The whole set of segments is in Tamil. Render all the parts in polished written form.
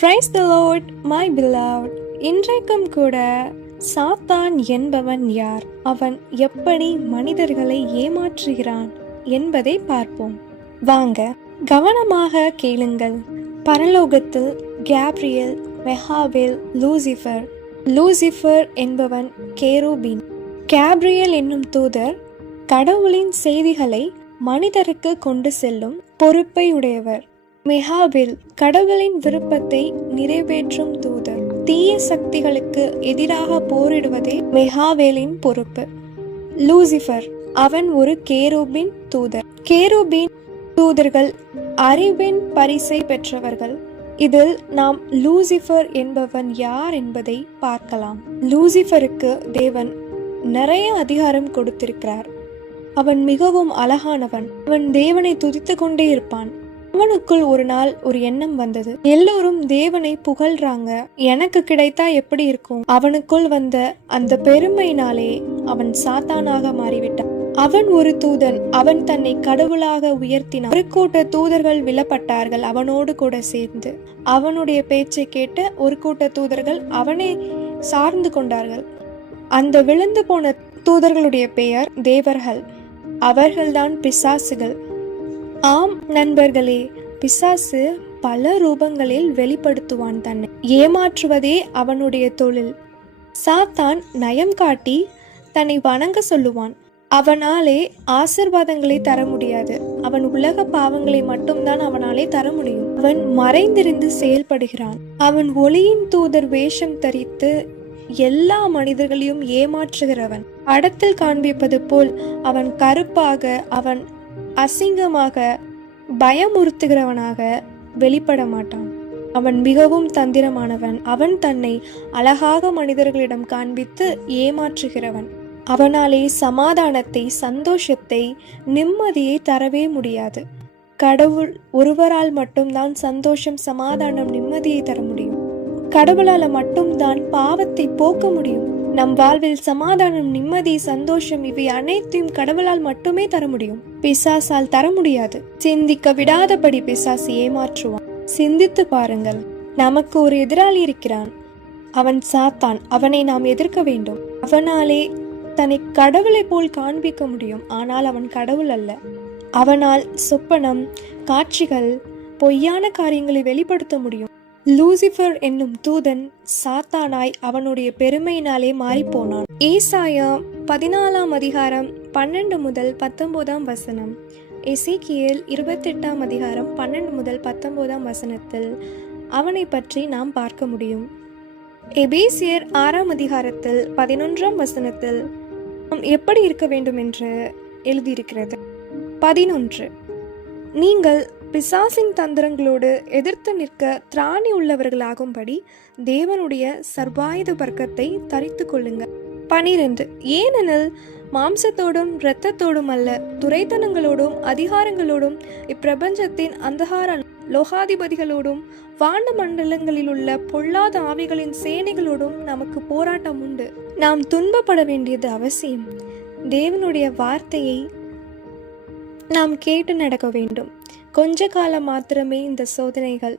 Praise the Lord my beloved. இன்றைக்கும் கூட சாத்தான் என்பவன் யார், அவன் எப்படி மனிதர்களை ஏமாற்றுகிறான் என்பதை பார்ப்போம். வாங்க கவனமாக கேளுங்கள். பரலோகத்தில் கேப்ரியல், மெகாவேல், லூசிஃபர். லூசிஃபர் என்பவன் கேருபீன். கேப்ரியல் என்னும் தூதர் கடவுளின் செய்திகளை மனிதருக்கு கொண்டு செல்லும் பொறுப்பை உடையவர். மெகாவேல் கடவுளின் விருப்பத்தை நிறைவேற்றும் தூதர். தீய சக்திகளுக்கு எதிராக போரிடுவதே மெகாவேலின் பொறுப்பு. லூசிஃபர் அவன் ஒரு கேருபீன் தூதர். கேருபீன் தூதர்கள் அறிவின் பரிசை பெற்றவர்கள். இதில் நாம் லூசிஃபர் என்பவன் யார் என்பதை பார்க்கலாம். லூசிஃபருக்கு தேவன் நிறைய அதிகாரம் கொடுத்திருக்கிறார். அவன் மிகவும் அழகானவன். அவன் தேவனை துதித்து கொண்டே இருப்பான். அவனுக்குள் ஒரு நாள் ஒரு எண்ணம் வந்தது. எல்லோரும் தேவனை புகழ்றாங்க, எனக்கு கிடைத்தா எப்படி இருக்கும்? அவனுக்குள் வந்த அந்த பெருமையினாலே அவன் சாத்தானாக மாறிவிட்டான். அவன் ஒரு தூதன். அவன் தன்னை கடவுளாக உயர்த்தினான். ஒரு கூட்ட தூதர்கள் விழப்பட்டார்கள் அவனோடு கூட சேர்ந்து. அவனுடைய பேச்சை கேட்ட ஒரு கூட்ட தூதர்கள் அவனை சார்ந்து கொண்டார்கள். அந்த விழுந்து போன தூதர்களுடைய பெயர் தேவர்கள். அவர்கள்தான் பிசாசுகள். ஆம் நண்பர்களே, பிசாசு பல ரூபங்களில் வெளிப்படுத்துவான். தன்னை ஏமாற்றுவதே அவனுடைய தொழில். சாத்தான் நயம் காட்டி தன்னை வணங்க சொல்லுவான். அவனாலே ஆசீர்வாதங்களை தர முடியாது. அவன் உலக பாவங்களை மட்டும்தான் அவனாலே தர முடியும். அவன் மறைந்திருந்து செயல்படுகிறான். அவன் ஒளியின் தூதர் வேஷம் தரித்து எல்லா மனிதர்களையும் ஏமாற்றுகிறவன். படத்தில் காண்பிப்பது போல் அவன் கருப்பாக, அவன் அசிங்கமாக, பயமுறுத்துகிறவனாக வெளிப்பட மாட்டான். அவன் மிகவும் தந்திரமானவன். அவன் தன்னை அழகாக மனிதர்களிடம் காண்பித்து ஏமாற்றுகிறவன். அவனாலே சமாதானத்தை, சந்தோஷத்தை, நிம்மதியை தரவே முடியாது. கடவுள் ஒருவரால் மட்டும்தான் சந்தோஷம், சமாதானம், நிம்மதியை தர முடியும். கடவுளால மட்டும்தான் பாவத்தை போக்க முடியும். நம் வாழ்வில் சமாதானம், நிம்மதி, சந்தோஷம் இவை அனைத்தையும் கடவுளால் மட்டுமே தர முடியும். பிசாசால் தர முடியாது. சிந்திக்க விடாதபடி பிசாசு ஏமாற்றுவான். சிந்தித்து பாருங்கள். நமக்கு ஒரு எதிராளி இருக்கிறான். அவன் சாத்தான். அவனை நாம் எதிர்க்க வேண்டும். அவனாலே தன்னை கடவுளை போல் காண்பிக்க முடியும். ஆனால் அவன் கடவுள் அல்ல. அவனால் சொப்பனம், காட்சிகள், பொய்யான காரியங்களை வெளிப்படுத்த முடியும். லூசிஃபர் என்னும் தூதன் சாத்தானாய் அவனுடைய பெருமையினாலே மாறிப்போனான். ஏசாயா 14 அதிகாரம் 12 முதல் 19 வசனம், எசேக்கியேல் 28 அதிகாரம் 12 முதல் 19 வசனத்தில் அவனை பற்றி நாம் பார்க்க முடியும். எபேசியர் 6 அதிகாரத்தில் 11 வசனத்தில் நாம் எப்படி இருக்க வேண்டும் என்று எழுதியிருக்கிறது. 11 நீங்கள் பிசாசின் தந்திரங்களோடு எதிர்த்து நிற்க திராணி உள்ளவர்களாகும்படி தேவனுடைய சர்வாயுத வர்க்கத்தை தரித்து கொள்ளுங்கள். 12 ஏனெனில் மாம்சத்தோடும் இரத்தத்தோடும் அல்ல, துரைத்தனங்களோடும் அதிகாரங்களோடும் இப்பிரபஞ்சத்தின் அந்தகார லோகாதிபதிகளோடும் வான மண்டலங்களில் உள்ள பொல்லாத ஆவிகளின் சேனைகளோடும் நமக்கு போராட்டம் உண்டு. நாம் துன்பப்பட வேண்டியது அவசியம். தேவனுடைய வார்த்தையை நாம் கேட்டு நடக்க வேண்டும். கொஞ்ச காலம் மாத்திரமே இந்த சோதனைகள்,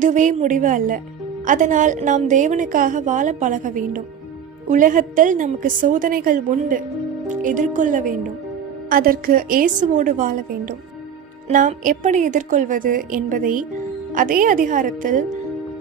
இதுவே முடிவு அல்ல. அதனால் நாம் தேவனுக்காக வாழ பழக வேண்டும். உலகத்தில் நமக்கு சோதனைகள் உண்டு, எதிர்கொள்ள வேண்டும். அதற்கு இயேசுவோடு வாழ வேண்டும். நாம் எப்படி எதிர்கொள்வது என்பதை அதே அதிகாரத்தில்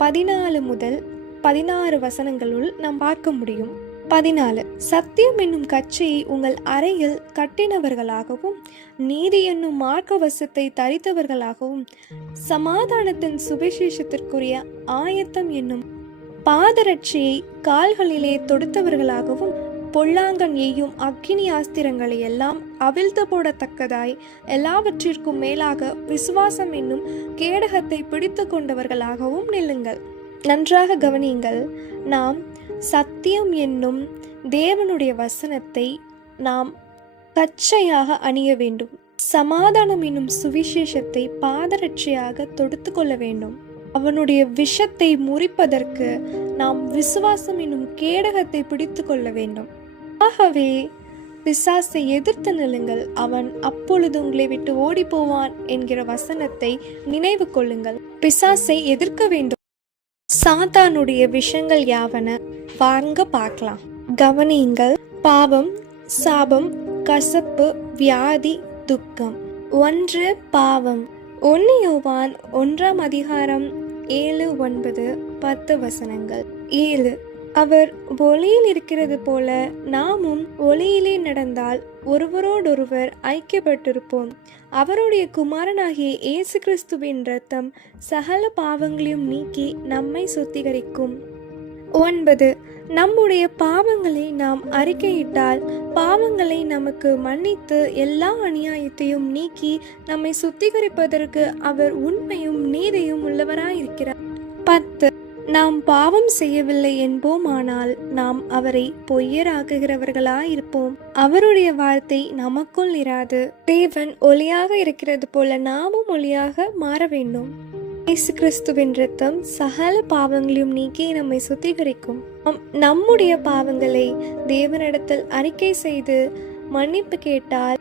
14 முதல் 16 வசனங்களுள் நாம் பார்க்க முடியும். 14 சத்தியம் என்னும் கச்சையை உங்கள் அறையில் கட்டினவர்களாகவும், நீதி என்னும் மார்க்கவசத்தை தரித்தவர்களாகவும், சமாதானத்தின் சுவிசேஷத்திற்குரிய ஆயத்தம் என்னும் பாதரட்சியை கால்களிலே தொடுத்தவர்களாகவும், பொல்லாங்கன் எய்யும் அக்கினி ஆஸ்திரங்களை எல்லாம் அவிழ்த்து போடத்தக்கதாய் எல்லாவற்றிற்கும் மேலாக விசுவாசம் என்னும் கேடகத்தை பிடித்து கொண்டவர்களாகவும் நில்லுங்கள். நன்றாக கவனியுங்கள். நாம் சத்தியம் என்னும் தேவனுடைய வசனத்தை நாம் கச்சையாக அணிய வேண்டும். சமாதானம் என்னும் சுவிசேஷத்தை பாதரட்சியாக தொடுத்து கொள்ள வேண்டும். அவனுடைய விஷத்தை முறிப்பதற்கு நாம் விசுவாசம் என்னும் கேடகத்தை பிடித்து கொள்ள வேண்டும். ஆகவே பிசாசை எதிர்த்து நில்லுங்கள், அவன் அப்பொழுது உங்களை விட்டு ஓடி போவான் என்கிற வசனத்தை நினைவு கொள்ளுங்கள். பிசாசை எதிர்க்க வேண்டும். சாத்தானுடைய விஷங்கள் யாவன வாங்க பார்க்கலாம். கவனியுங்கள். பாவம், சாபம், கசப்பு, வியாதி, துக்கம். 1 பாவம். 1 யோவான் 1ஆம் அதிகாரம் 7, 9, 10 வசனங்கள். 7 அவர் ஒளியில் இருக்கிறது போல நாமும் ஒளியிலே நடந்தால் ஒருவரோடொருவர் ஐக்கியப்பட்டிருப்போம். அவருடைய குமாரனாகிய இயேசு கிறிஸ்துவின் இரத்தம் சகல பாவங்களையும் நீக்கி நம்மை சுத்திகரிக்கும். 9 நம்முடைய பாவங்களை நாம் அறிக்கையிட்டால் பாவங்களை நமக்கு மன்னித்து எல்லா அநியாயத்தையும் நீக்கி நம்மை சுத்திகரிப்பதற்கு அவர் உண்மையும் நீதியும் உள்ளவராயிருக்கிறார். 10 நாம் பாவம் செய்யவில்லை என்போமானால் நாம் அவரை பொய்யராக்குகிறவர்களாயிருப்போம், அவருடைய வார்த்தை நமக்குள் இராது. தேவன் ஒளியாக இருக்கிறது போல நாமும் ஒளியாக மாற வேண்டும். இயேசு கிறிஸ்துவின் இரத்தம் சகல பாவங்களையும் நீக்கி நம்மை சுத்திகரிக்கும். நம்முடைய பாவங்களை தேவனிடத்தில் அறிக்கை செய்து மன்னிப்பு கேட்டால்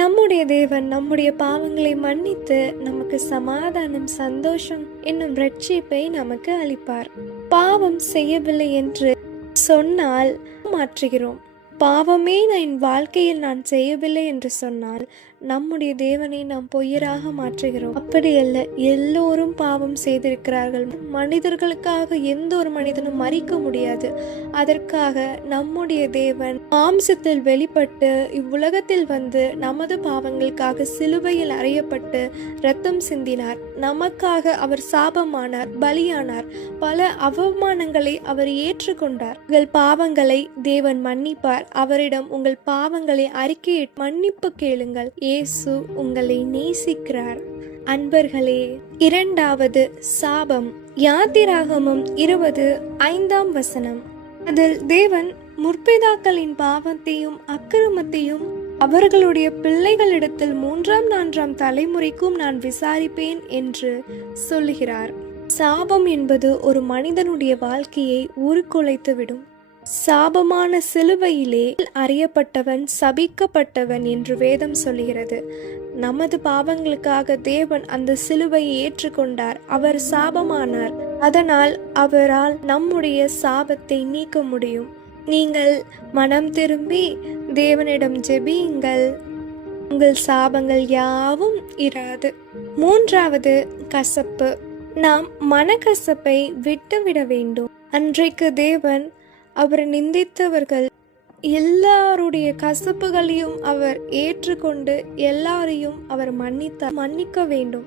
நம்முடைய தேவன் நம்முடைய பாவங்களை மன்னித்து நமக்கு சமாதானம், சந்தோஷம் என்னும் ரட்சிப்பை நமக்கு அளிப்பார். பாவம் செய்யவில்லை என்று சொன்னால் மாற்றுகிறோம். பாவமே என் வாழ்க்கையில் நான் செய்யவில்லை என்று சொன்னால் நம்முடைய தேவனை நாம் பொய்யராக மாற்றுகிறோம். அப்படியல்ல, எல்லோரும் பாவம் செய்திருக்கிறார்கள். மனிதர்களுக்காக எந்த ஒரு மனிதனும் மறிக்க முடியாது. அதற்காக நம்முடைய தேவன் மாம்சத்தில் வெளிப்பட்டு இவ்வுலகத்தில் வந்து நமது பாவங்களுக்காக சிலுவையில் அறையப்பட்டு இரத்தம் சிந்தினார். நமக்காக அவர் சாபமானார், பலியானார். பல அவமானங்களை அவர் ஏற்றுக்கொண்டார். உங்கள் பாவங்களை தேவன் மன்னிப்பார். அவரிடம் உங்கள் பாவங்களை அறிக்கையிட்டு மன்னிப்பு கேளுங்கள். இயேசு உங்களை நேசிக்கிறார். அன்பர்களே, 2வது சாபம். யாத்திராகமம் 20:5 வசனம். அதில் தேவன் முற்பிதாக்களின் பாவத்தையும் அக்கிரமத்தையும் அவர்களுடைய பிள்ளைகளிடத்தில் 3ஆம் 4ஆம் தலைமுறைக்கும் நான் விசாரிப்பேன் என்று சொல்லுகிறார். சாபம் என்பது ஒரு மனிதனுடைய வாழ்க்கையை உருக்குலைத்து விடும். சாபமான சிலுவையிலே அறியப்பட்டவன் சபிக்கப்பட்டவன் என்று வேதம் சொல்கிறது. நமது பாவங்களுக்காக தேவன் அந்த சிலுவையை ஏற்றுக்கொண்டார். அவர் சாபமானார். அதனால் அவரால் நம்முடைய சாபத்தை நீக்க முடியும். நீங்கள் மனம் திரும்பி தேவனிடம் ஜெபியுங்கள், உங்கள் சாபங்கள் யாவும் இராது. 3வது கசப்பு. நாம் மனக்கசப்பை விட்டுவிட வேண்டும். அன்றைக்கு தேவன் அவரை நிந்தித்தவர்கள் எல்லாருடைய கசப்புகளையும் அவர் ஏற்றுக்கொண்டு எல்லாரையும் அவர் மன்னிக்க வேண்டும்.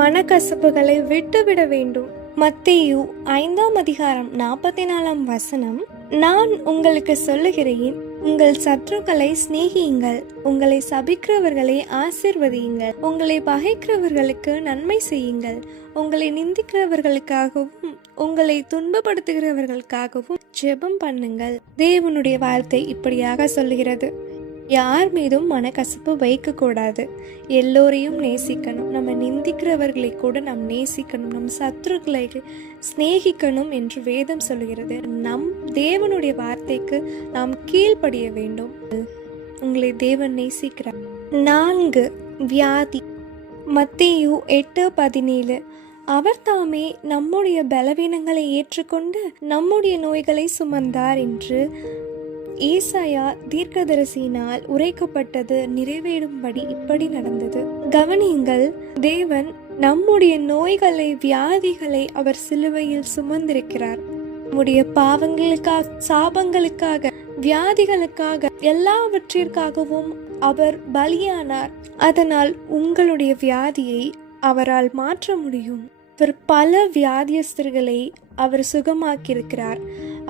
மனக்கசப்புகளை விட்டுவிட வேண்டும். மத்தேயு 5ஆம் அதிகாரம் 44ஆம் வசனம். நான் உங்களுக்கு சொல்லுகிறேன், உங்கள் சத்துருக்களை சிநேகியுங்கள், உங்களை சபிக்கிறவர்களை ஆசீர்வதியுங்கள், உங்களை பகைக்கிறவர்களுக்கு நன்மை செய்யுங்கள், உங்களை நிந்திக்கிறவர்களுக்காகவும் உங்களை துன்பப்படுத்துகிறவர்களுக்காகவும் ஜெபம் பண்ணுங்கள். தேவனுடைய வார்த்தை இப்படியாக சொல்லுகிறது. யார் மீதும் மனக்கசப்பு வைக்க கூடாது. எல்லோரையும் நேசிக்கணும். நம்ம நிந்திக்கிறவர்களை கூட நாம் நேசிக்கணும். நம் சத்துருக்களை சிநேகிக்கணும் என்று வேதம் சொல்லுகிறது. நம் தேவனுடைய வார்த்தைக்கு நாம் கீழ்ப்படிய வேண்டும். உங்களை தேவன் நேசிக்கிறார். 4 வியாதி. மத்தேயு 8:17. அவர் தாமே நம்முடைய பலவீனங்களை ஏற்றுக்கொண்டு நம்முடைய நோய்களை சுமந்தார் என்று ஏசாயா தீர்க்கதரிசியினால் உரைக்கப்பட்டது நிறைவேறும்படி இப்படி நடந்தது. கவனியுங்கள். தேவன் நம்முடைய நோய்களை, வியாதிகளை அவர் சிலுவையில் சுமந்திருக்கிறார். நம்முடைய பாவங்களுக்காக, சாபங்களுக்காக, வியாதிகளுக்காக, எல்லாவற்றிற்காகவும் அவர் பலியானார். அதனால் உங்களுடைய வியாதியை அவரால் மாற்ற முடியும். அவர் பல வியாதியஸ்தர்களை அவர் சுகமாக்கியிருக்கிறார்.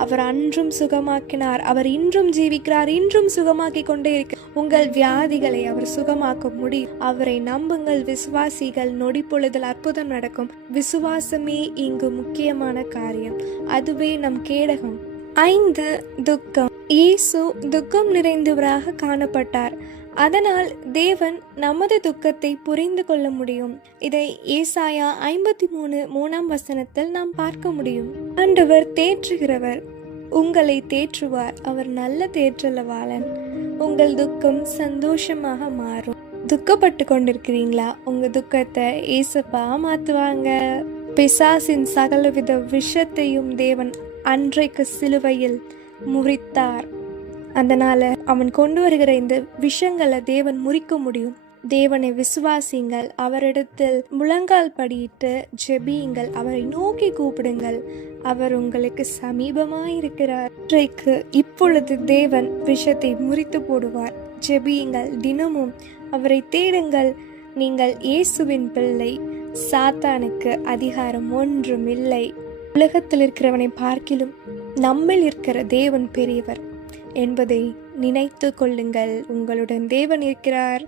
அவர் அன்றும் சுகமாக்கினார். அவர் இன்றும் ஜீவிக்கிறார், இன்றும் சுகமாக்கி கொண்டே இருக்கிறார். உங்கள் வியாதிகளை அவர் சுகமாக்க முடியும். அவரை நம்புங்கள், விசுவாசிகள். நொடி பொழுதில் அற்புதம் நடக்கும். விசுவாசமே இங்கு முக்கியமான காரியம். அதுவே நம் கேடகம். 5 துக்கம். இயேசு துக்கம் நிறைந்தவராக காணப்பட்டார். அதனால் தேவன் நமது துக்கத்தை புரிந்து கொள்ள முடியும். இதை ஏசாயா 53:3 வசனத்தில் நாம் பார்க்க முடியும். ஆண்டவர் தேற்றுகிறவர், உங்களை தேற்றுவார். அவர் நல்ல தேற்றலவாளன். உங்கள் துக்கம் சந்தோஷமாக மாறும். துக்கப்பட்டு கொண்டிருக்கிறீங்களா? உங்க துக்கத்தை ஏசப்பா மாத்துவாங்க. பிசாசின் சகலவித விஷத்தையும் தேவன் அன்றைக்கு சிலுவையில் முறித்தார். அதனால அவன் கொண்டு வருகிற இந்த விஷங்களை தேவன் முறிக்க முடியும். தேவனை விசுவாசிங்கள், அவரிடத்தில் முழங்கால் படியிட்டு ஜெபியுங்கள், அவரை நோக்கி கூப்பிடுங்கள். அவர் உங்களுக்கு சமீபமாயிருக்கிறார். இன்றைக்கு இப்பொழுது தேவன் விஷத்தை முறித்து போடுவார். ஜெபியுங்கள், தினமும் அவரை தேடுங்கள். நீங்கள் இயேசுவின் பிள்ளை. சாத்தானுக்கு அதிகாரம் ஒன்றுமில்லை. உலகத்தில் இருக்கிறவனை பார்க்கிலும் நம்மில் இருக்கிற தேவன் பெரியவர் என்பதை நினைத்து கொள்ளுங்கள். உங்களுடன் தேவன் இருக்கிறார்.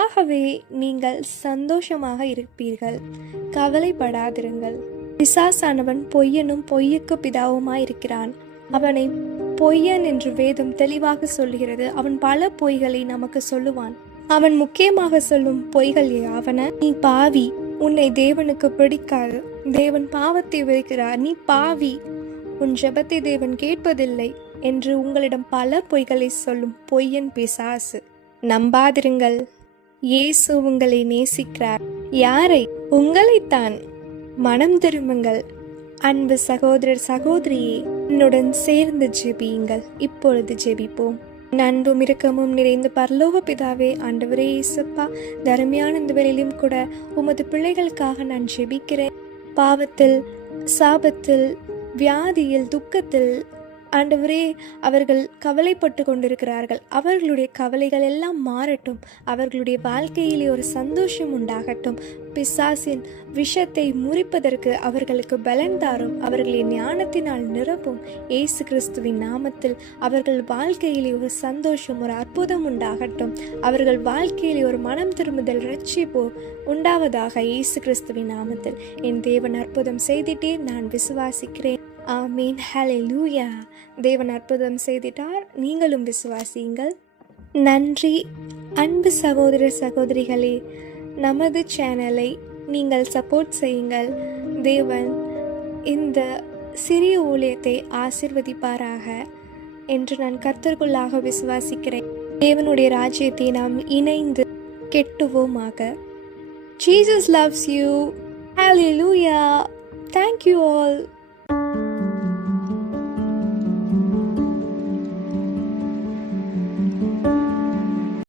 ஆகவே நீங்கள் சந்தோஷமாக இருப்பீர்கள். கவலைப்படாதிருங்கள். பிசாசானவன் பொய்யனும் பொய்யுக்கு பிதாவுமாயிருக்கிறான். அவனை பொய்யன் என்று வேதம் தெளிவாக சொல்லுகிறது. அவன் பல பொய்களை நமக்கு சொல்லுவான். அவன் முக்கியமாக சொல்லும் பொய்கள் யாவன: நீ பாவி, உன்னை தேவனுக்கு பிடிக்காது, தேவன் பாவத்தை வெறுக்கிறார், நீ பாவி, உன் ஜெபத்தை தேவன் கேட்பதில்லை என்று உங்களிடம் பல பொய்களை சொல்லும் பொய்யன் பிசாசு. நம்பாதிருங்கள். இயேசு உங்களை நேசிக்கிறார். யாரை? உங்களைத்தான். மனம் திரும்புங்கள். அன்பு சகோதரர் சகோதரியே, என்னுடன் சேர்ந்து ஜெபியுங்கள். இப்பொழுது ஜெபிப்போம். அன்பும் இரக்கமும் நிறைந்த பரலோக பிதாவே, ஆண்டவரே இயேசுப்பா, தர்மையான இந்த வேளையிலும் கூட உமது பிள்ளைகளுக்காக நான் ஜெபிக்கிறேன். பாவத்தில், சாபத்தில், வியாதியில், துக்கத்தில் ஆண்டவரே அவர்கள் கவலைப்பட்டு கொண்டிருக்கிறார்கள். அவர்களுடைய கவலைகள் எல்லாம் மாறட்டும். அவர்களுடைய வாழ்க்கையிலே ஒரு சந்தோஷம் உண்டாகட்டும். பிசாசின் விஷத்தை முறிப்பதற்கு அவர்களுக்கு பலன் தாரும். அவர்களை ஞானத்தினால் நிரப்பும். இயேசு கிறிஸ்துவின் நாமத்தில் அவர்கள் வாழ்க்கையிலே ஒரு சந்தோஷம், ஒரு அற்புதம் உண்டாகட்டும். அவர்கள் வாழ்க்கையிலே ஒரு மனம் திரும்புதல், ரட்சிப்பு உண்டாவதாக. இயேசு கிறிஸ்துவின் நாமத்தில் என் தேவன் அற்புதம் செய்திட்டே நான் விசுவாசிக்கிறேன். ஆமீன். ஹல்லேலூயா. தேவன் அற்புதம் செய்திட்டார். நீங்களும் விசுவாசியுங்கள். நன்றி. அன்பு சகோதர சகோதரிகளே, நமது சேனலை நீங்கள் சப்போர்ட் செய்யுங்கள். தேவன் இந்த சிறிய ஊழியத்தை ஆசீர்வதிப்பாராக என்று நான் கர்த்தருக்குள்ளாக விசுவாசிக்கிறேன். தேவனுடைய ராஜ்யத்தை நாம் இணைந்து கெட்டுவோமாக. Jesus loves you. Hallelujah. Thank you all.